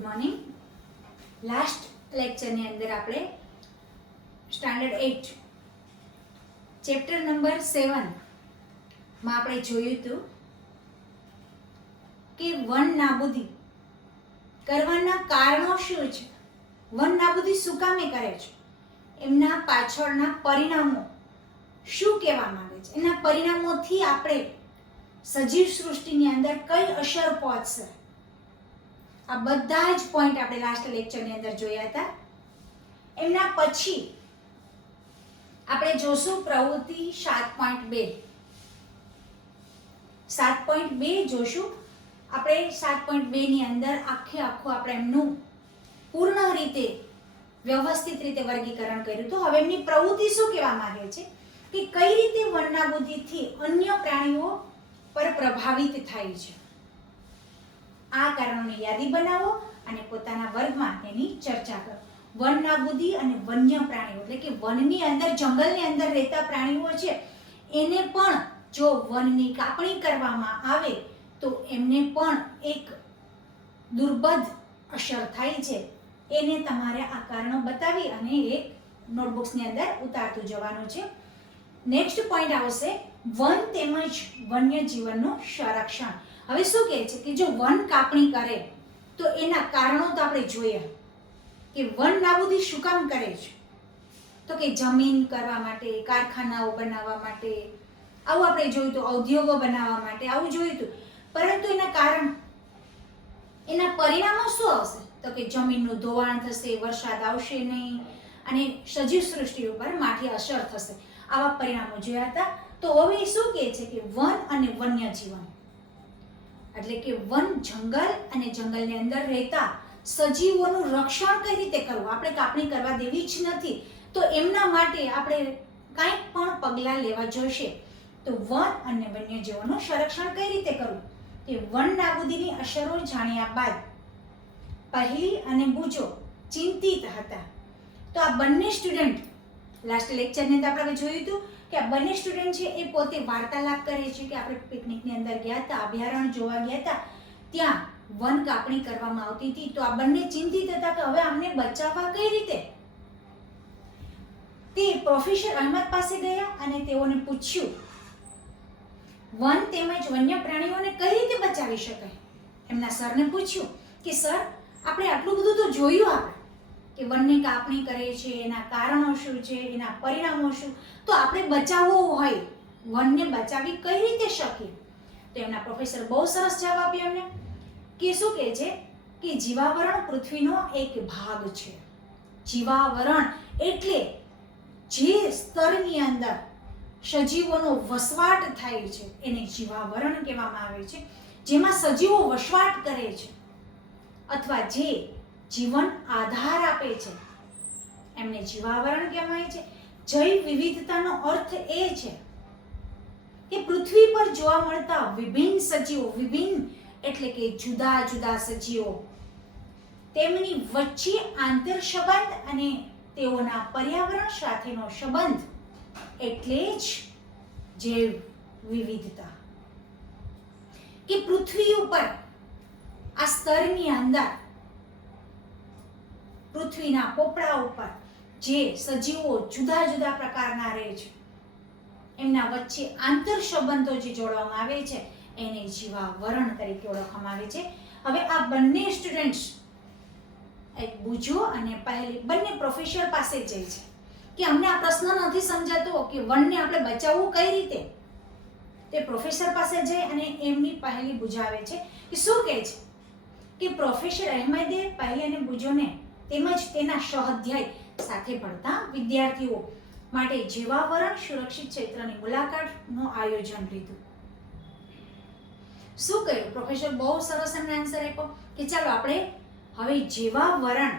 Good morning. Last લેક્ચરની અંદર આપણે standard 8 chapter number 7 માં આપણે જોયું હતું કે વન નાબૂદી કરવાના કારણો શું છે, વન નાબૂદી શું કામે કરે છે, એમના પાછળના પરિણામો શું કહેવા માંગે છે, એના પરિણામોથી આપણે સજીવ સૃષ્ટિની અંદર કઈ અસર પહોંચશે, આ બધા જ પોઈન્ટ આપણે લાસ્ટ લેક્ચરની અંદર જોયા હતા. એમના પછી આપણે જોશું પ્રવૃત્તિ 7.2 જોશું. આપણે 7.2 ની અંદર આખું આપણે એમનું પૂર્ણ રીતે વ્યવસ્થિત રીતે વર્ગીકરણ કર્યું હતું. હવે એમની પ્રવૃત્તિ શું કહેવા માંગે છે કે કઈ રીતે વનનાબૂદીથી અન્ય પ્રાણીઓ પર પ્રભાવિત થાય છે. આ કારણોની યાદી બનાવો અને પોતાના વર્ગમાં તેની ચર્ચા કરો. વનનાબૂદી અને વન્ય પ્રાણીઓ એટલે કે વનની અંદર, જંગલની અંદર રહેતા પ્રાણીઓ છે, એને પણ જો વનની કાપણી કરવામાં આવે તો એમને પણ એક દુર્બદ અસર થાય છે. એને તમારે આ કારણો બતાવી અને એક નોટબુક્સની અંદર ઉતારતું જવાનું છે. નેક્સ્ટ પોઈન્ટ આવશે વન તેમજ વન્ય જીવનનું સંરક્ષણ. હવે શું કહે છે કે જો વન કાપણી કરે તો એના કારણો તો આપણે જોયા કે વન નાબૂદી શું કામ કરે છે, તો કે જમીન કરવા માટે, કારખાનાઓ બનાવવા માટે, આવું આપણે જોયું હતું, ઔદ્યોગો બનાવવા માટે આવું જોયું હતું. પરંતુ એના કારણ, એના પરિણામો શું આવશે, તો કે જમીનનું ધોવાણ થશે, વરસાદ આવશે નહીં અને સજીવ સૃષ્ટિ ઉપર માઠી અસર થશે. આવા પરિણામો જોયા હતા. તો હવે શું કહે છે કે વન અને વન્ય જીવન એટલે કે વન, જંગલ અને જંગલની અંદર રહેતા સજીવોનું રક્ષણ કઈ રીતે કરવું. આપણે કાપણી કરવા દેવી જ નથી, તો એમના માટે આપણે કંઈક પણ પગલાં લેવા જોઈશે. તો વન અને વન્ય જીવોનું સંરક્ષણ કઈ રીતે કરવું, કે વન નાબૂદીની અસરો જાણ્યા બાદ પહેલી અને બુજો ચિંતિત હતા. તો આ બંને સ્ટુડન્ટ, લાસ્ટ લેક્ચરની અંદર આપણે જોયું હતું કે આ બંને સ્ટુડન્ટ છે એ પોતે વાર્તાલાપ કરે છે કે આપણે પિકનિકની અંદર ગયા હતા, અભયારણ્ય જોવા ગયા હતા, ત્યાં વન કાપણી કરવામાં આવતી હતી. તો આ બંને ચિંતિત હતા કે હવે આમને બચાવવા કઈ રીતે. તે પ્રોફેસર અહેમદ પાસે ગયા અને તેઓને પૂછ્યું વન તેમજ વન્ય પ્રાણીઓને કઈ રીતે બચાવી શકાય. એમના સરને પૂછ્યું કે સર, આપણે આટલું બધું તો જોયું આપણે કે વનની કાપણી કરે છે, એના કારણો શું છે, એના પરિણામો શું, તો આપણે બચાવવું હોય, વનને બચાવી કઈ રીતે શકીએ. તો એમના પ્રોફેસર બહુ સરસ જવાબ આપ્યો એમને કે શું કહે છે કે જીવાવરણ પૃથ્વીનો એક ભાગ છે. જીવાવરણ એટલે જે સ્તરની અંદર સજીવોનો વસવાટ થાય છે એને જીવાવરણ કહેવામાં આવે છે. જેમાં સજીવો વસવાટ કરે છે અથવા જે જીવન આધાર આપે છે એમને જીવાવરણ કહેવાય છે. જૈવ વિવિધતાનો અર્થ એ છે કે પૃથ્વી પર જોવા મળતા વિભિન્ન સજીવો, વિભિન્ન એટલે કે જુદા જુદા સજીવો, તેમની વચ્ચે આંતર સંબંધ અને તેઓના પર્યાવરણ સાથેનો સંબંધ એટલે જ જૈવ વિવિધતા. કે પૃથ્વી ઉપર આ સ્તરની અંદર, પૃથ્વીના પોપડા ઉપર જે સજીવો જુદા જુદા પ્રકારના રહે છે એમના વચ્ચે આંતર સંબંધો જે જોડવામાં આવે છે એને જીવાવરણ તરીકે ઓળખવામાં આવે છે. હવે આ બંને સ્ટુડન્ટ્સ, એક બુજો અને પહેલી, બંને પ્રોફેસર પાસે જાય છે કે અમને આ પ્રશ્ન નથી સમજાતો કે વનને આપણે બચાવવું કઈ રીતે. તે પ્રોફેસર પાસે જાય અને એમની પહેલી બુજાવે છે કે શું કહે છે કે પ્રોફેસર અહેમદે પહેલી અને બુજોને તેમજ તેના સહાધ્યાય સાથે ભણતા વિદ્યાર્થીઓ માટે જીવાવરણ સુરક્ષિત ક્ષેત્રની મુલાકાતનું આયોજન લીધું. શું કહ્યું પ્રોફેસર? બહુ સરસ એમને આન્સર આપ્યો કે ચાલો આપણે હવે જીવાવરણ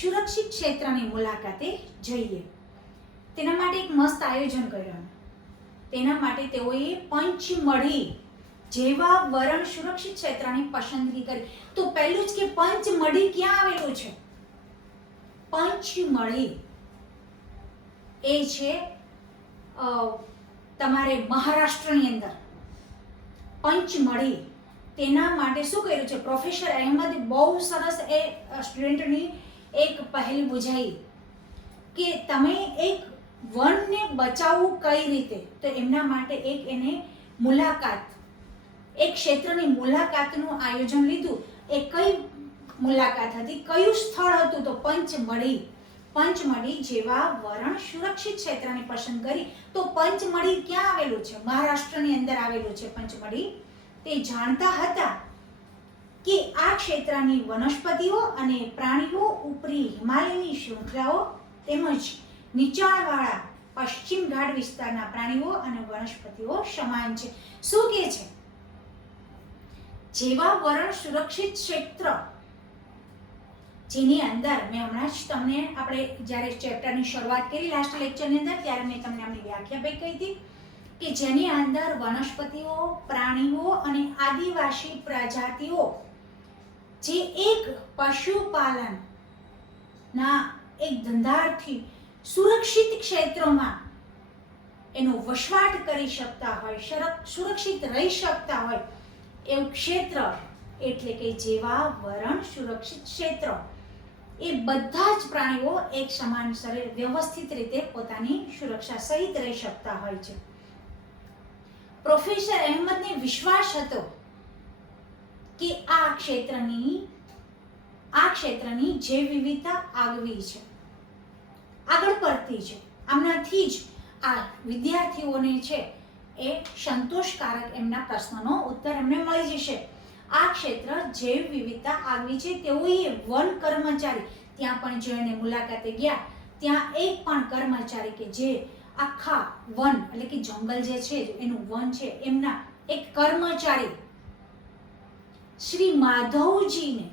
સુરક્ષિત ક્ષેત્રની મુલાકાતે જઈએ. તેના માટે એક મસ્ત આયોજન કર્યું. તેના માટે તેઓએ પંચમઢી જીવાવરણ સુરક્ષિત ક્ષેત્રની પસંદગી કરી. તો પહેલું જ કે પંચમઢી ક્યાં આવેલું છે? પંચમઢી એ છે તમારે મહારાષ્ટ્રની અંદર પંચમઢી તેના માટે શું કર્યું છે પ્રોફેસર અહેમદ બહુ સરસ એ સ્ટુડન્ટની એક પહેલ બુઝાઈ કે તમે એક વનને બચાવવું કઈ રીતે. તો એમના માટે એક એને મુલાકાત, એક ક્ષેત્રની મુલાકાતનું આયોજન લીધું. એ કઈ મુલાકાત હતી, કયું સ્થળ હતું? તો પંચમઢી. પંચમઢી જેવા વરણ સુરક્ષિત ક્ષેત્રને પસંદ કરી. તો પંચમઢી ક્યાં આવેલું છે? મહારાષ્ટ્રની અંદર આવેલું છે પંચમઢી. તે જાણતા હતા કે આ ક્ષેત્રની વનસ્પતિઓ અને પ્રાણીઓ ઉપરી હિમાલયની શૃંખલાઓ તેમજ નીચાણવાળા પશ્ચિમ ઘાટ વિસ્તારના પ્રાણીઓ અને વનસ્પતિઓ સમાન છે. શું કહે છે? જેવા વરણ સુરક્ષિત ક્ષેત્ર જેની અંદર મેં હમણાં જ તમને આપણે જ્યારે ચેપ્ટરની શરૂઆત કરી લાસ્ટ લેક્ચરની અંદર ત્યારે મેં તમને આમની વ્યાખ્યા પણ કહી હતી કે જેની અંદર વનસ્પતિઓ, પ્રાણીઓ અને આદિવાસી પ્રજાતિઓ જે એક પશુપાલનના એક ધંધાર્થી સુરક્ષિત ક્ષેત્રોમાં એનો વસવાટ કરી શકતા હોય, સુરક્ષિત રહી શકતા હોય એવું ક્ષેત્ર એટલે કે જેવા વરણ સુરક્ષિત ક્ષેત્ર. એ બધા જ પ્રાણીઓ એક સમાન શરીર વ્યવસ્થિત રીતે પોતાની સુરક્ષા સહિત રહી શકતા હોય છે. પ્રોફેસર અહેમદને વિશ્વાસ હતો કે આ ક્ષેત્રની જૈવ વિવિધતા આગવી છે, આગળ પડતી છે. આમનાથી જ આ વિદ્યાર્થીઓને છે એ સંતોષકારક એમના પ્રશ્નનો ઉત્તર એમને મળી જશે. આ ક્ષેત્ર જૈવ વિવિધતા આગવી છે. તેઓએ વન કર્મચારી ત્યાં પણ જઈને મુલાકાતે ગયા. ત્યાં એક પણ કર્મચારી કે જે આખા વન એટલે કે જંગલ જે છે એનું વન છે એમના એક કર્મચારી શ્રી માધવજીને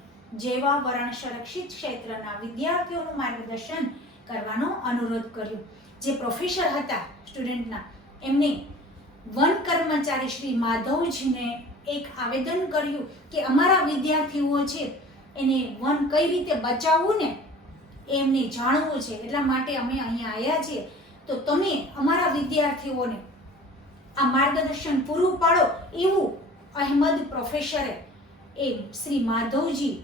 જેવા વરણ સંરક્ષિત ક્ષેત્રના વિદ્યાર્થીઓનું માર્ગદર્શન કરવાનો અનુરોધ કર્યો. જે પ્રોફેસર હતા સ્ટુડન્ટના એમને વન કર્મચારી શ્રી માધવજીને એક આવેદન કર્યું કે અમારા વિદ્યાર્થીઓ છે એને વન કઈ રીતે બચાવવું ને એમને જાણવું છે, એટલા માટે અમે અહીંયા આવ્યા છીએ. તો તમે અમારા વિદ્યાર્થીઓને આ માર્ગદર્શન પૂરું પાડો એવું અહેમદ પ્રોફેસરે એ શ્રી માધવજી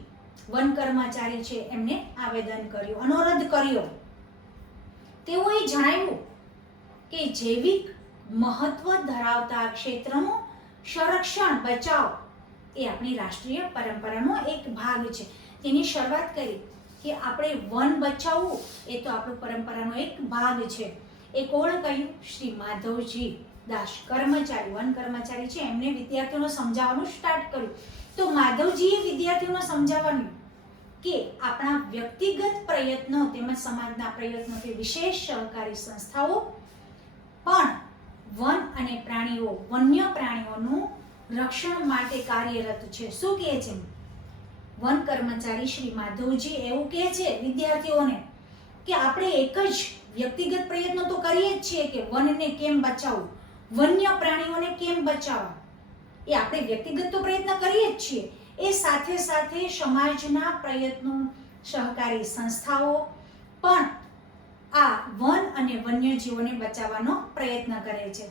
વન કર્મચારી છે એમને આવેદન કર્યું, અનુરોધ કર્યો. તેઓએ જણાવ્યું કે જૈવિક મહત્વ ધરાવતા ક્ષેત્રનું સંરક્ષણ બચાવ એ આપણી રાષ્ટ્રીય પરંપરાનો એક ભાગ છે. તેની શરૂઆત કરી કે આપણે વન બચાવવું એ તો આપણી પરંપરાનો એક ભાગ છે. એ કોણ કહ્યું? શ્રી માધવજી દાસ કર્મચારી, વન કર્મચારી છે એમને વિદ્યાર્થીઓને સમજાવવાનું સ્ટાર્ટ કર્યું. તો માધવજીએ વિદ્યાર્થીઓને સમજાવવાનું કે આપણા વ્યક્તિગત પ્રયત્નો તેમજ સમાજના પ્રયત્નોથી વિશેષ સહકારી સંસ્થાઓ પણ વન અને પ્રાણીઓ, વન્ય પ્રાણીઓનું રક્ષણ માટે કાર્યરત છે. શું કહે છે વન કર્મચારી શ્રી માધવજી? એવું કહે છે વિદ્યાર્થીઓને કે આપણે એક જ વ્યક્તિગત પ્રયત્નો તો કરીએ જ છીએ કે વનને કેમ બચાવવું, વન્ય પ્રાણીઓને કેમ બચાવવા. એ આપણે વ્યક્તિગત તો પ્રયત્ન કરીએ જ છીએ, એ સાથે સાથે સમાજના પ્રયત્નો, સહકારી સંસ્થાઓ પણ આ વન અને વન્યજીવોને બચાવવાનો પ્રયત્ન કરે છે.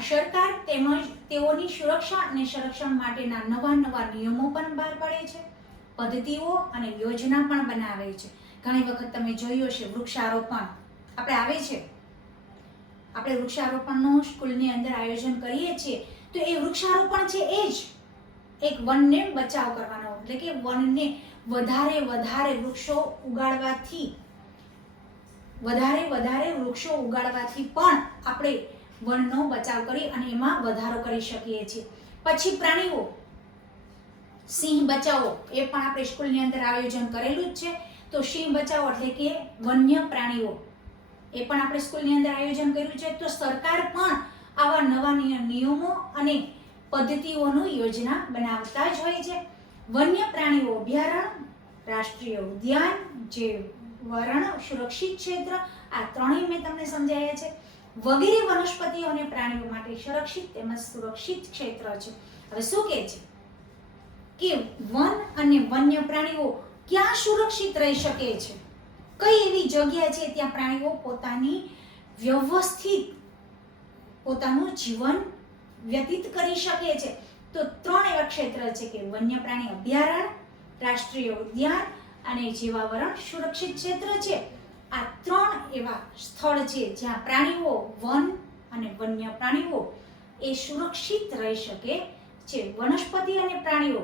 સરકાર તેમજ તેઓની સુરક્ષા અને સંરક્ષણ માટેના નવા નિયમો પણ બહાર પાડે છે, પદ્ધતિઓ અને યોજના પણ બનાવે છે. ઘણી વખત તમે જોયું હશે વૃક્ષારોપણ આપણે આવે છે, આપણે વૃક્ષારોપણનું સ્કૂલની અંદર આયોજન કરીએ છીએ. તો એ વૃક્ષારોપણ છે એ જ એક વનને બચાવ કરવાનો, એટલે કે વનને વધારે વૃક્ષો ઉગાડવાથી પણ આપણે વનનો બચાવ કરી અને એમાં વધારો કરી શકીએ છીએ. પછી પ્રાણીઓ, સિંહ બચાવો એ પણ આપણે સ્કૂલની અંદર આયોજન કરેલું જ છે. તો સિંહ બચાવો એટલે કે વન્ય પ્રાણીઓ એ પણ આપણે સ્કૂલની અંદર આયોજન કર્યું છે. તો સરકાર પણ આવા નવા નિયમો અને પદ્ધતિઓનું યોજના બનાવતા જ હોય છે. વન્ય પ્રાણીઓ અભયારણ્ય, રાષ્ટ્રીય ઉદ્યાન, જે વરણ સુરક્ષિત ક્ષેત્ર, આ ત્રણેય મેં તમને સમજાયા છે. વગેરે વનસ્પતિઓ અને પ્રાણીઓ માટે સુરક્ષિત તેમજ સુરક્ષિત ક્ષેત્ર છે. હવે શું કહે છે કે વન અને વન્ય પ્રાણીઓ ક્યાં સુરક્ષિત રહી શકે છે, કઈ એવી જગ્યા છે ત્યાં પ્રાણીઓ પોતાનું જીવન વ્યતીત કરી શકે છે, તો 3 એવા ક્ષેત્ર છે કે વન્ય પ્રાણી અભયારણ્ય, રાષ્ટ્રીય ઉદ્યાન અને જીવાવરણ સુરક્ષિત ક્ષેત્ર છે. આ 3 એવા સ્થળ છે જ્યાં પ્રાણીઓ, વન અને વન્ય પ્રાણીઓ એ સુરક્ષિત રહી શકે છે. વનસ્પતિ અને પ્રાણીઓ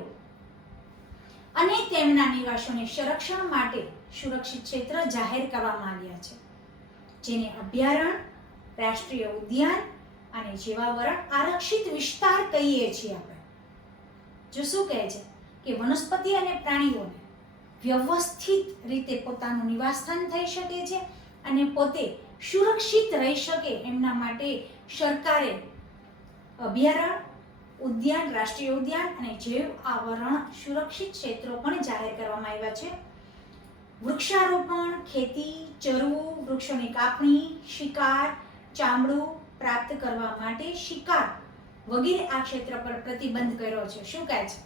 અને તેમના નિવાસોને સંરક્ષણ માટે સુરક્ષિત ક્ષેત્ર જાહેર કરવામાં આવ્યા છે, જેને અભયારણ્ય, રાષ્ટ્રીય ઉદ્યાન અને જીવાવરણ આરક્ષિત વિસ્તાર કહીએ છીએ આપણે. જો શું કહે છે કે વનસ્પતિ અને પ્રાણીઓને વ્યવસ્થિત રીતે પોતાનું નિવાસસ્થાન થઈ શકે છે અને પોતે સુરક્ષિત રહી શકે એમના માટે સરકારે અભયારણ્ય, ઉદ્યાન, રાષ્ટ્રીય ઉદ્યાન અને જૈવ આવરણ સુરક્ષિત ક્ષેત્રો પણ જાહેર કરવામાં આવ્યા છે. વૃક્ષારોપણ, ખેતી, ચરવું, વૃક્ષોની કાપણી, શિકાર, ચામડું પ્રાપ્ત કરવા માટે શિકાર વગેરે આ ક્ષેત્ર પર પ્રતિબંધ કર્યો છે. શું કહે છે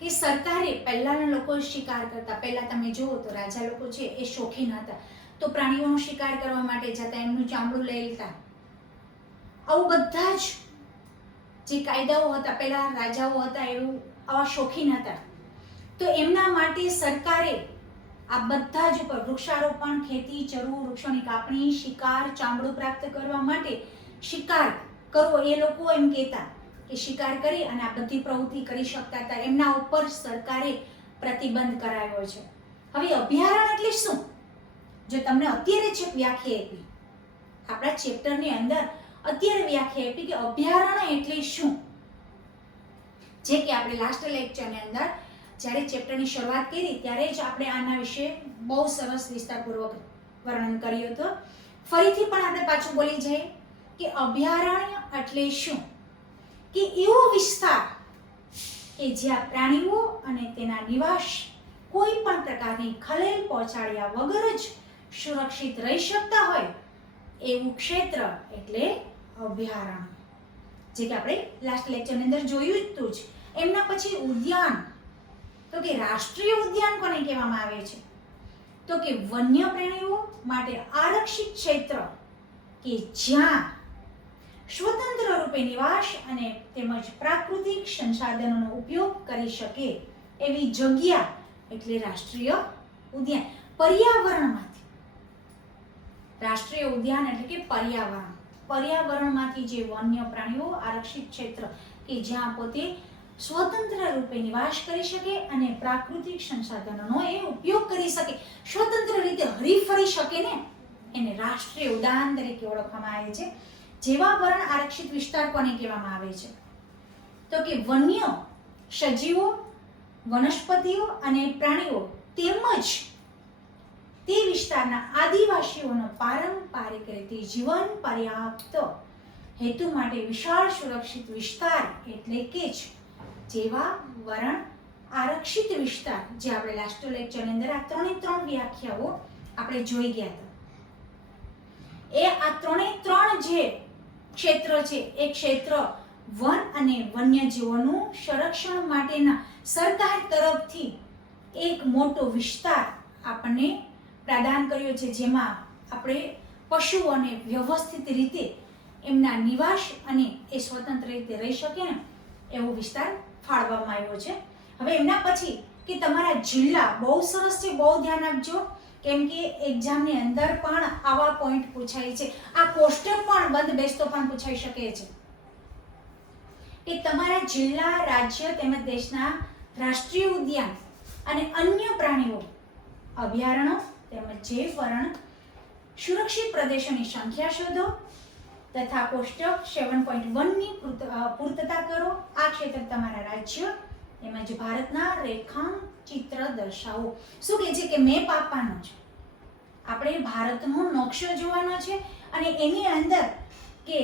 કે સરકારે, પહેલાના લોકો શિકાર કરતા, પહેલા તમે જુઓ તો રાજા લોકો છે એ શોખીન હતા, તો પ્રાણીઓનો શિકાર કરવા માટે જતા, એમનું ચામડું લઈ લેતા. આવું બધા જ જે કાયદાઓ હતા, પહેલા રાજાઓ હતા એવું આવા શોખીન હતા, તો એમના માટે સરકારે આ બધા જ ઉપર વૃક્ષારોપણ, ખેતી, ચરવું, વૃક્ષોની કાપણી, શિકાર, ચામડું પ્રાપ્ત કરવા માટે શિકાર કરવો, એ લોકો એમ કહેતા કે શિકાર કરી અને આ બધી પ્રવૃત્તિ કરી શકતા હતા, એમના ઉપર સરકારે પ્રતિબંધ કરાયો છે. હવે અભયારણ્ય એટલે શું? જો તમને અત્યારે જ વ્યાખ્યા આપી, આપણા ચેપ્ટરની અંદર અત્યારે વ્યાખ્યા આપી કે અભયારણ્ય એટલે શું, જે કે આપણે લાસ્ટ લેક્ચરની અંદર જ્યારે ચેપ્ટરની શરૂઆત કરી ત્યારે જ આપણે આના વિશે બહુ સરસ વિસ્તારપૂર્વક વર્ણન કર્યું હતું. ફરીથી પણ આપણે પાછું બોલી જઈએ કે અભયારણ્ય એટલે શું, કે એવો વિસ્તાર કે જ્યાં પ્રાણીઓ અને તેના નિવાસ કોઈ પણ પ્રકારની ખલેલ પહોંચાડ્યા વગર જ સુરક્ષિત રહી શકતા હોય એવું ક્ષેત્ર એટલે અભયારણ્ય, જે કે આપણે લાસ્ટ લેક્ચરની અંદર જોયું જ તું જ. એમના પછી ઉદ્યાન, તો કે રાષ્ટ્રીય ઉદ્યાન કોને કહેવામાં આવે છે? તો કે વન્ય પ્રાણીઓ માટે આરક્ષિત ક્ષેત્ર કે જ્યાં સ્વતંત્ર રૂપે નિવાસ અને તેમજ પ્રાકૃતિક સંસાધનોનો ઉપયોગ કરી શકે એવી જગ્યા એટલે રાષ્ટ્રીય ઉદ્યાન. પર્યાવરણમાંથી, રાષ્ટ્રીય ઉદ્યાન એટલે કે પર્યાવરણમાંથી જે વન્ય પ્રાણીઓ આરક્ષિત ક્ષેત્ર કે જ્યાં પોતે સ્વતંત્ર રૂપે નિવાસ કરી શકે અને પ્રાકૃતિક સંસાધનોનો એ ઉપયોગ કરી શકે, સ્વતંત્ર રીતે હરીફરી શકે ને, એને રાષ્ટ્રીય ઉદ્યાન તરીકે ઓળખવામાં આવે છે. જીવાવરણ આરક્ષિત વિસ્તાર કોને કહેવામાં આવે છે? તો કે વન્ય સજીવો, વનસ્પતિઓ અને પ્રાણીઓ તેમજ તે વિસ્તારના આદિવાસીઓનો પારંપરિક રીતે જીવન પર્યાપ્ત હેતુ માટે વિશાળ સુરક્ષિત વિસ્તાર એટલે કે જ જીવાવરણ આરક્ષિત વિસ્તાર, જે આપણે લાસ્ટ લેક્ચરની અંદર આ 3 વ્યાખ્યાઓ આપણે જોઈ ગયા હતા. એ આ 3 જે ક્ષેત્ર છે એ ક્ષેત્ર વન અને વન્યજીવોનું સંરક્ષણ માટેના સરકાર તરફથી એક મોટો વિસ્તાર આપણને પ્રદાન કર્યો છે, જેમાં આપણે પશુઓને વ્યવસ્થિત રીતે એમના નિવાસ અને એ સ્વતંત્ર રીતે રહી શકે ને એવો વિસ્તાર ફાળવવામાં આવ્યો છે. હવે એમના પછી કે તમારા જિલ્લા, બહુ સરસ છે, બહુ ધ્યાન આપજો, કેમ કે એક્ઝામની અંદર પણ આવા પોઈન્ટ પૂછાય છે. આ કોષ્ટક પણ બંધ બેસતો પણ પૂછાઈ શકે છે કે તમારા જિલ્લા, રાજ્ય તેમજ દેશના રાષ્ટ્રીય ઉદ્યાન અને અન્ય પ્રાણીઓ અભયારણ્યો તેમજ જૈવવરણ સુરક્ષિત પ્રદેશોની સંખ્યા શોધો તથા કોષ્ટક 7.1 ની પૂર્તતા કરો. આ ક્ષેત્ર તમારા રાજ્ય તેમજ ભારતના રેખાંક ચિત્ર દર્શાવો. શું કહે છે કે મેપ આપવાનો છે, આપણે ભારતનો નકશો જોવાનો છે અને એની અંદર કે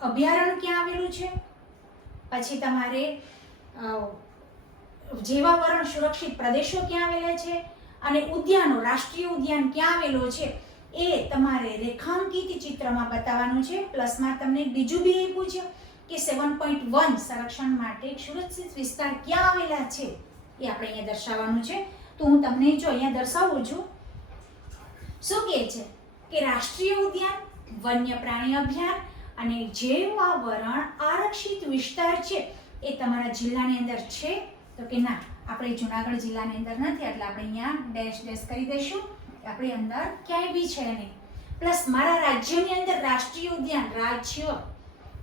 અભયારણ્ય ક્યાં આવેલું છે, પછી તમારે જીવાવરણ સુરક્ષિત પ્રદેશો ક્યાં આવેલા છે અને ઉદ્યાનો, રાષ્ટ્રીય ઉદ્યાન ક્યાં આવેલો છે એ તમારે રેખાંકિત ચિત્રમાં બતાવવાનું છે. પ્લસમાં તમને બીજું બી આપ્યું છે કે 7.1 સંરક્ષણ માટે સુરક્ષિત વિસ્તાર ક્યાં આવેલા છે એ આપણે અહીંયા દર્શાવવાનું છે. તો હું તમને જો અહીંયા દર્શાવું છું, શું કહે છે કે રાષ્ટ્રીય ઉદ્યાન, વન્ય પ્રાણી અભયારણ્ય અને જૈવાવરણ આરક્ષિત વિસ્તાર છે એ તમારા જિલ્લાની અંદર છે? તો કે ના, આપણે જુનાગઢ જિલ્લાની અંદર નથી, એટલે આપણે અહીંયા ડેશ ડેશ કરી દઈશું. આપણી અંદર ક્યાંય બી છે નહીં. પ્લસ મારા રાજ્યની અંદર રાષ્ટ્રીય ઉદ્યાન, રાજ્ય,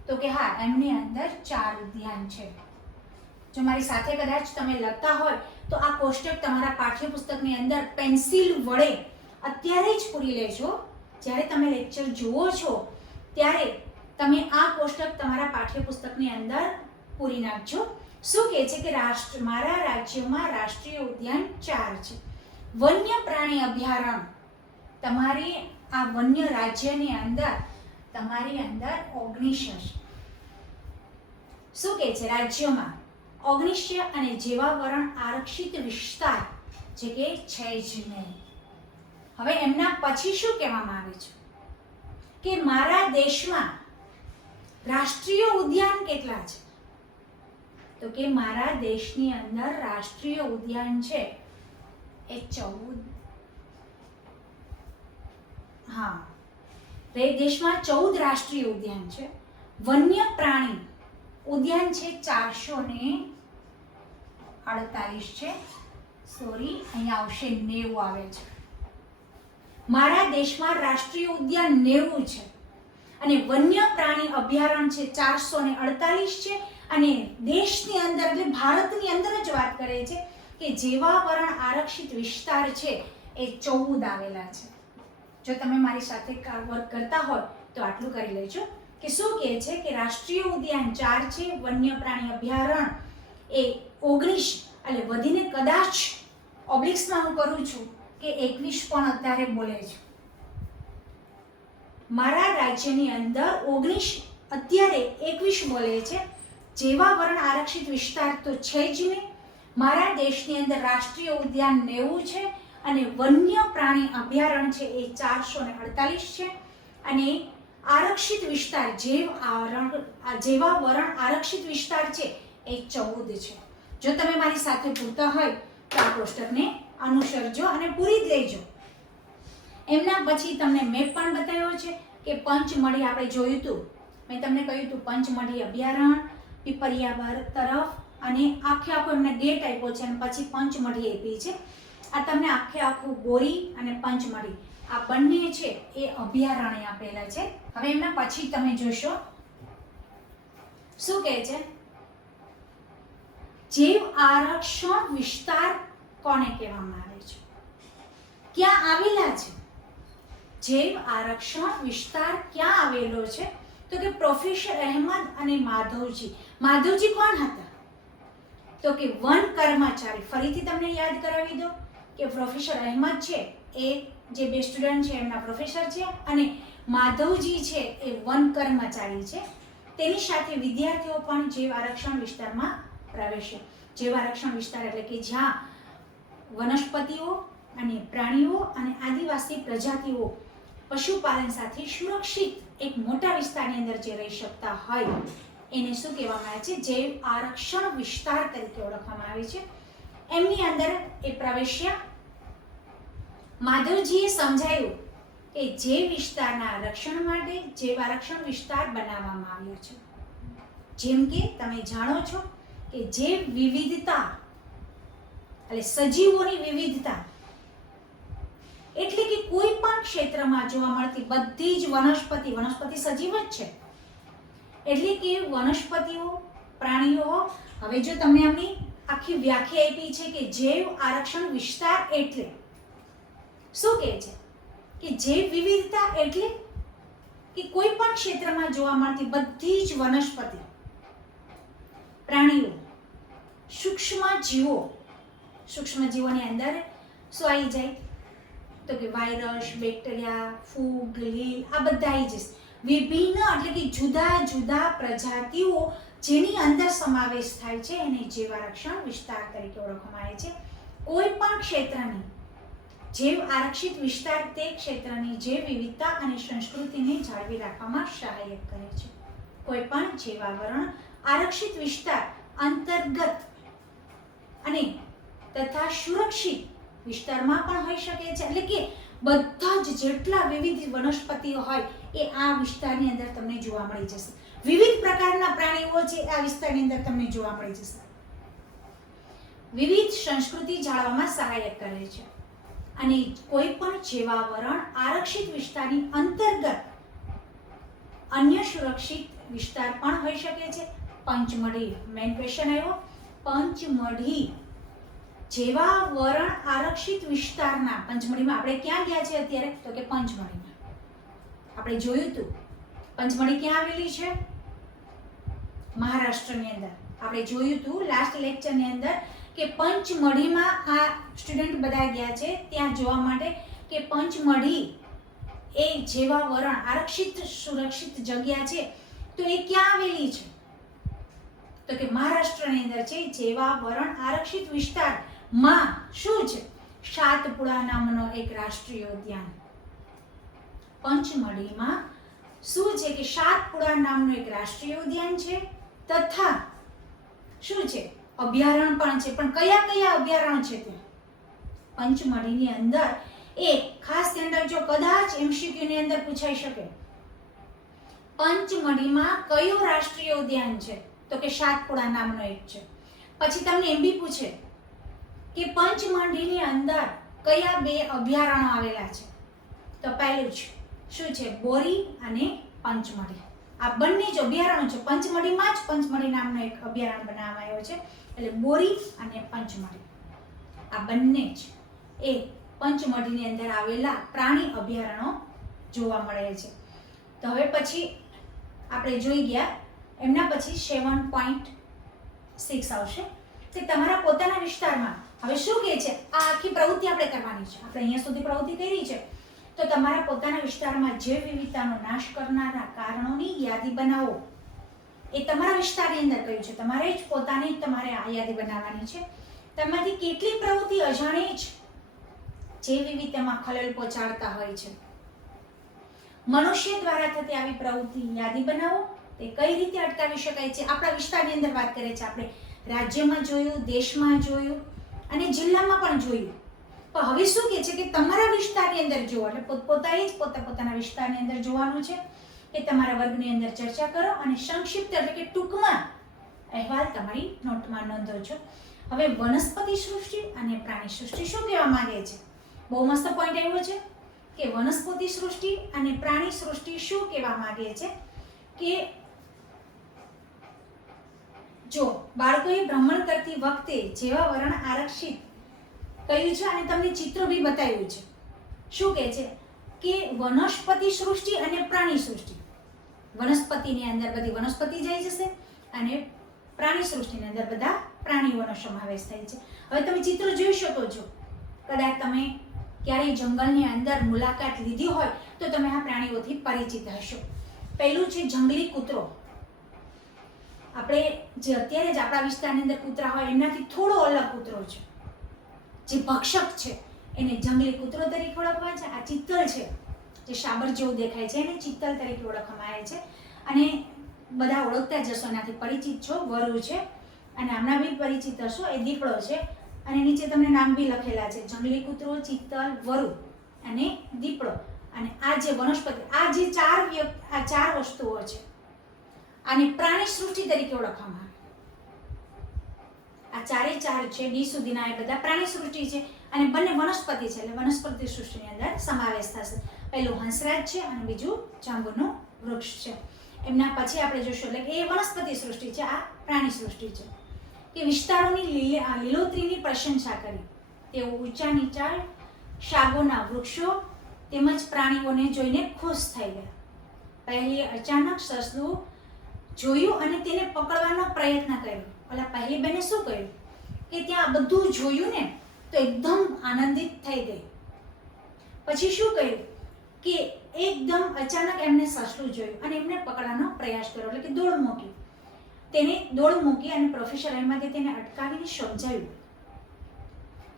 તો કે હા, એમની અંદર 4 ઉદ્યાન છે. જો મારી સાથે કદાચ તમે લખતા હોય તો આ કોષ્ટક તમારા પાઠ્યપુસ્તકની અંદર પેન્સિલ વડે અત્યારે જ પૂરી લેજો. જ્યારે તમે લેક્ચર જુઓ છો ત્યારે તમે આ કોષ્ટક તમારા પાઠ્યપુસ્તકની અંદર પૂરી નાખજો. શું કહે છે કે મારા રાજ્યમાં રાષ્ટ્રીય ઉદ્યાન 4 છે. વન્ય પ્રાણી અભયારણ્ય, તમારી આ વન્ય રાજ્યની અંદર તમારી અંદર 19 હશે. શું કહે છે? રાજ્યમાં 19 છે અને જૈવાવરણ આરક્ષિત વિસ્તાર જે કે છે જ નહીં. હવે એમના પછી શું કહેવામાં આવે છે કે મારા દેશમાં રાષ્ટ્રીય ઉદ્યાન કેટલા છે? તો કે મારા દેશની અંદર રાષ્ટ્રીય ઉદ્યાન છે એ 14. હા, દેશમાં 14 રાષ્ટ્રીય ઉદ્યાન છે. વન્ય પ્રાણી ઉદ્યાન છે 448 છે. સોરી, અહીંયા આવશે 90 આવે છે. મારા દેશમાં રાષ્ટ્રીય ઉદ્યાન 90 છે અને વન્ય પ્રાણી અભયારણ્ય છે 448 છે. અને દેશની અંદર, એટલે ભારતની અંદર જ વાત કરે છે કે જૈવાવરણ આરક્ષિત વિસ્તાર છે એ 14 આવેલા છે. જો તમે મારી સાથે વર્ક કરતા હોય તો આટલું કરી લેજો કે શું કહે છે કે રાષ્ટ્રીય ઉદ્યાન 4 છે, વન્ય પ્રાણી અભયારણ્ય એ 19, એટલે વધીને કદાચ ઓબ્લિક્સમાં હું કરું છું કે 21 પણ અત્યારે બોલે છે. મારા રાજ્યની અંદર 19, અત્યારે 21 બોલે છે. જૈવાવરણ આરક્ષિત વિસ્તાર તો છે જ નહીં. મારા દેશની અંદર રાષ્ટ્રીય ઉદ્યાન 90 છે અને વન્ય પ્રાણી અભયારણ્ય છે એ 448 છે અને આરક્ષિત વિસ્તાર જૈવાવરણ આરક્ષિત વિસ્તાર છે એ 14 છે. જો તમે મારી સાથે પૂરતા હોય તો આ કોષ્ટકને અનુસરજો અને પૂરી જ લેજો. એમના પછી તમને મેપ પણ બતાવ્યો છે કે પંચમઢી આપણે જોયું હતું. મેં તમને કહ્યું હતું પંચમઢી અભયારણ્ય, પીપરિયા તરફ, અને આખો એમને ગેટ આપ્યો છે અને પછી પંચમઢી આપી છે. આ તમને આખું ગોરી અને પંચમઢી આ બંને છે એ અભયારણ્ય આપેલા છે. હવે એમના પછી તમે જોશો શું કહે છે, જૈવ આરક્ષણ વિસ્તાર કોને કહેવામાં આવે છે? ક્યાં આવેલા છે? જૈવ આરક્ષણ વિસ્તાર ક્યાં આવેલો છે? તો કે પ્રોફેસર અહેમદ અને માધવજી. માધવજી કોણ હતા? તો કે વન કર્મચારી. ફરીથી તમને યાદ કરાવી દો કે પ્રોફેસર અહેમદ છે એ જે બે સ્ટુડન્ટ છે એમના પ્રોફેસર છે અને માધવજી છે એ વન કર્મચારી છે. તેની સાથે વિદ્યાર્થીઓ પણ જૈવ આરક્ષણ વિસ્તારમાં પ્રવેશે. જૈવ આરક્ષણ વિસ્તાર એટલે કે જ્યાં વનસ્પતિઓ અને પ્રાણીઓ અને આદિવાસી પ્રજાતિઓ પશુપાલન સાથે સુરક્ષિત એક મોટા વિસ્તારની અંદર જે રહી શકતા હોય એને શું કહેવામાં આવે છે? જૈવ આરક્ષણ વિસ્તાર તરીકે ઓળખવામાં આવે છે. એમની અંદર એ પ્રવેશ્યા. માધવજીએ સમજાયું કે જૈવ વિસ્તારના રક્ષણ માટે જૈવ આરક્ષણ વિસ્તાર બનાવવામાં આવ્યો છે. જેમ કે તમે જાણો છો કે જૈવ વિવિધતા એટલે સજીવોની વિવિધતા એટલે કે કોઈ પણ ક્ષેત્રમાં જોવા મળતી બધી જ વનસ્પતિ સજીવ જ છે. એટલે કે વનસ્પતિઓ, પ્રાણીઓ. હવે જો તમને આમની આખી વ્યાખ્યા આપી છે કે જૈવ આરક્ષણ વિસ્તાર એટલે શું કહે છે કે જૈવ વિવિધતા એટલે કે કોઈ પણ ક્ષેત્રમાં જોવા મળતી બધી જ વનસ્પતિ, પ્રાણીઓ, સૂક્ષ્મ જીવોની અંદર શું આવી જાય? તો કે વાયરસ, બેક્ટેરિયા, ફૂગ, લીલ, આ બધા જ વિભિન્ન એટલે કે જુદા જુદા પ્રજાતિઓ જેની અંદર સમાવેશ થાય છે એને જૈવ આરક્ષણ વિસ્તાર તરીકે ઓળખવામાં આવે છે. કોઈ પણ ક્ષેત્રની જૈવ આરક્ષિત વિસ્તાર તે ક્ષેત્રની જૈવ વિવિધતા અને સંસ્કૃતિને જાળવી રાખવામાં સહાયક કરે છે. કોઈ પણ જૈવાવરણ આરક્ષિત વિસ્તાર અંતર્ગત અને તથા સુરક્ષિત વિસ્તારમાં પણ હોઈ શકે છે. એટલે કે બધા જ જેટલા વિવિધ વનસ્પતિઓ હોય એ આ વિસ્તારની અંદર તમને જોવા મળી જશે. વિવિધ પ્રકારના પ્રાણીઓ છે આ વિસ્તારની અંદર તમને જોવા મળી જશે. વિવિધ સંસ્કૃતિ જાળવવામાં સહાયક કરે છે અને કોઈ પણ જીવાવરણ આરક્ષિત વિસ્તારની અંતર્ગત અન્ય સુરક્ષિત વિસ્તાર પણ હોઈ શકે છે. પંચમઢી મેઇન ક્વેશ્ચન આવ્યો, પંચમઢી જીવાવરણ આરક્ષિત વિસ્તારના, પંચમઢીમાં આપણે ક્યાં ગયા છે અત્યારે? તો કે પંચમઢીમાં આપણે જોયું હતું. પંચમઢી ક્યાં આવેલી છે? મહારાષ્ટ્રની અંદર. આપણે જોયું હતું લાસ્ટ લેક્ચરની અંદર કે પંચમઢીમાં આ સ્ટુડન્ટ બધા ગયા છે ત્યાં જોવા માટે કે પંચમઢી એ જીવાવરણ આરક્ષિત સુરક્ષિત જગ્યા છે. તો એ ક્યાં આવેલી છે? તો કે મહારાષ્ટ્રની અંદર છે. જીવાવરણ આરક્ષિત વિસ્તારમાં શું છે? સાતપુડા નામનો એક રાષ્ટ્રીય ઉદ્યાન. પંચમઢીમાં શું છે કે સાતપુડા નામનું એક રાષ્ટ્રીય ઉદ્યાન છે તથા શું છે? અભયારણ્ય પણ છે. પણ કયા કયા અભયારણ્ય છે ત્યાં? પંચમઢીની અંદર એક ખાસ ધ્યાન રાખજો, કદાચ એમસીક્યુ ની અંદર પૂછાઈ શકે. પંચમઢીમાં કયો રાષ્ટ્રીય ઉદ્યાન છે? તો કે સાતપુડા નામનો એક છે. પછી તમને એમ બી પૂછે કે પંચમઢીની અંદર કયા બે અભયારણ્યો આવેલા છે? તો પહેલું છે શું છે? બોરી અને પંચમઢી. આ બંને જ અભયારણ્યો છે. પંચમઢીમાં જ પંચમઢી નામનો એક અભયારણ્ય બનાવવામાં આવ્યો છે. એટલે બોરી અને પંચમઢી આ બંને જ એ પંચમઢીની અંદર આવેલા પ્રાણી અભયારણ્યો જોવા મળે છે. તો હવે પછી આપણે જોઈ ગયા. એમના પછી 7.6 આવશે કે તમારા પોતાના વિસ્તારમાં હવે શું કહે છે? આ આખી પ્રવૃત્તિ આપણે કરવાની છે. આપણે અહીંયા સુધી પ્રવૃત્તિ કરી છે. તો તમારા પોતાના વિસ્તારમાં જૈવ વિવિધતાનો નાશ કરનારા કારણોની યાદી બનાવો. એ તમારા વિસ્તારની અંદર કહ્યું છે. તમારે જ પોતાની તમારે આ યાદી બનાવવાની છે. તેમાંથી કેટલી પ્રવૃત્તિ અજાણે જ જૈવ વિવિધતામાં ખલેલ પહોંચાડતા હોય છે. મનુષ્ય દ્વારા થતી આવી પ્રવૃત્તિ યાદી બનાવો. તે કઈ રીતે અટકાવી શકાય છે? આપણા વિસ્તારની અંદર વાત કરે છે. આપણે રાજ્યમાં જોયું, દેશમાં જોયું અને જિલ્લામાં પણ જોયું. પણ હવે શું કહે છે કે તમારા વિસ્તારની અંદર જુઓ. એટલે પોતપોતાએ જ પોતાના વિસ્તારની અંદર જોવાનું છે. એ તમારા વર્ગની અંદર ચર્ચા કરો અને સંક્ષિપ્ત એટલે કે ટૂંકમાં અહેવાલ તમારી નોટમાં નોંધો છો. હવે વનસ્પતિ સૃષ્ટિ અને પ્રાણી સૃષ્ટિ શું કહેવા માંગે છે? બહુ મસ્ત પોઈન્ટ આવ્યો છે કે વનસ્પતિ સૃષ્ટિ અને પ્રાણી સૃષ્ટિ શું કહેવા માંગે છે કે જો બાળકોએ ભ્રમણ કરતી વખતે જીવાવરણ આરક્ષિત કહ્યું છે અને તમને ચિત્ર બી બતાવ્યું છે. શું કહે છે કે વનસ્પતિ સૃષ્ટિ અને પ્રાણી સૃષ્ટિ. વનસ્પતિની અંદર બધી વનસ્પતિ જઈ જશે અને પ્રાણી સૃષ્ટિની અંદર બધા પ્રાણીઓનો સમાવેશ થાય છે. હવે તમે ચિત્ર જોઈ શકો છો. કદાચ તમે ક્યારેય જંગલની અંદર મુલાકાત લીધી હોય તો તમે આ પ્રાણીઓથી પરિચિત હશો. પહેલું છે જંગલી કૂતરો. આપણે જે અત્યારે જ આપણા વિસ્તારની અંદર કૂતરા હોય એનાથી થોડો અલગ કૂતરો છે. જે ભક્ષક છે એને જંગલી કૂતરો તરીકે ઓળખવામાં છે. આ ચિત્તલ છે જે શાબર જેવું દેખાય છે એને ચિત્તલ તરીકે ઓળખવામાં આવે છે અને બધા ઓળખતા જશો, એનાથી પરિચિત છો. વરુ છે અને આમના બી પરિચિત હશો. એ દીપડો છે અને નીચે તમને નામ બી લખેલા છે. જંગલી કૂતરો, ચિત્તલ, વરુ અને દીપડો. અને આ જે વનસ્પતિ, આ જે ચાર વસ્તુઓ છે આને પ્રાણી સૃષ્ટિ તરીકે ઓળખવામાં આવે. આ ચારે ચાર છે ડી સુધીના એ બધા પ્રાણી સૃષ્ટિ છે અને બંને વનસ્પતિ છે એટલે વનસ્પતિ સૃષ્ટિની અંદર સમાવેશ થશે. પહેલું હંસરાજ છે અને બીજું જાંબુનું વૃક્ષ છે. એમના પછી આપણે જોઈશું એટલે કે એ વનસ્પતિ સૃષ્ટિ છે, આ પ્રાણી સૃષ્ટિ છે. કે વિસ્તારોની લીલોતરીની પ્રશંસા કરી. તેઓ ઊંચા નીચા શાગોના વૃક્ષો તેમજ પ્રાણીઓને જોઈને ખુશ થઈ ગયા. પહેલી અચાનક સસલું જોયું અને તેને પકડવાનો પ્રયત્ન કર્યો. ઓલા પહેલી બેને શું કર્યું કે ત્યાં બધું જોયું ને તો એકદમ આનંદિત થઈ ગઈ. પછી શું કર્યું કે એકદમ અચાનક એમને સસલું જોયું અને એમને પકડવાનો પ્રયાસ કર્યો એટલે કે દોડ મૂકી. તેને દોડ મૂકી અને પ્રોફેસર અહેમદે તેને અટકાવીને સમજાવ્યું.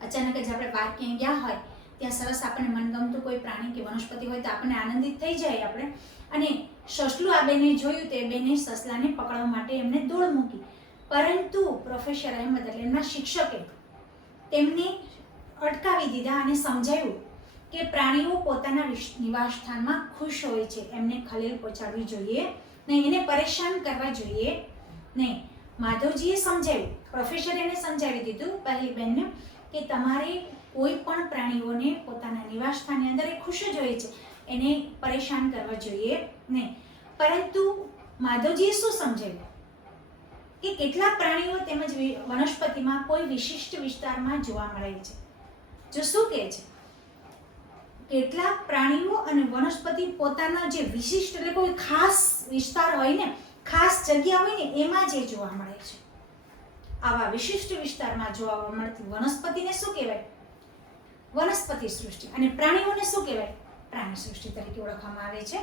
અચાનક જ આપણે બહાર ક્યાંય ગયા હોય ત્યાં સરસ આપણને મનગમતું કોઈ પ્રાણી કે વનસ્પતિ હોય તો આપણને આનંદિત થઈ જાય આપણે. અને સસલું આ બેને જોયું તો એ બેને સસલાને પકડવા માટે એમને દોડ મૂકી. પરંતુ પ્રોફેસર અહેમદ એટલે એમના શિક્ષકે તેમને અટકાવી દીધા અને સમજાવ્યું કે પ્રાણીઓ પોતાના નિવાસ સ્થાનમાં ખુશ હોય છે, એમને ખલેલ પહોંચાડવી જોઈએ નહીં, એને પરેશાન કરવા જોઈએ નહીં. માધવજીએ સમજાવ્યું, પ્રોફેસરે એને સમજાવી દીધું પહેલી બહેનને કે તમારે કોઈ પણ પ્રાણીઓને પોતાના નિવાસ સ્થાનની અંદર એ ખુશ જ હોય છે, એને પરેશાન કરવા જોઈએ નહીં. પરંતુ માધવજીએ શું સમજાવ્યું કે કેટલાક પ્રાણીઓ તેમજ વનસ્પતિમાં કોઈ વિશિષ્ટ વિસ્તારમાં જોવા મળે છે. જો શું કહે છે, કેટલાક પ્રાણીઓ અને વનસ્પતિ પોતાના જે વિશિષ્ટ એટલે કોઈ ખાસ વિસ્તાર હોય ને, ખાસ જગ્યા હોય ને, એમાં જે જોવા મળે છે. આવા વિશિષ્ટ વિસ્તારમાં જોવા મળતી વનસ્પતિને શું કહેવાય? વનસ્પતિ સૃષ્ટિ. અને પ્રાણીઓને શું કહેવાય? પ્રાણી સૃષ્ટિ તરીકે ઓળખવામાં આવે છે.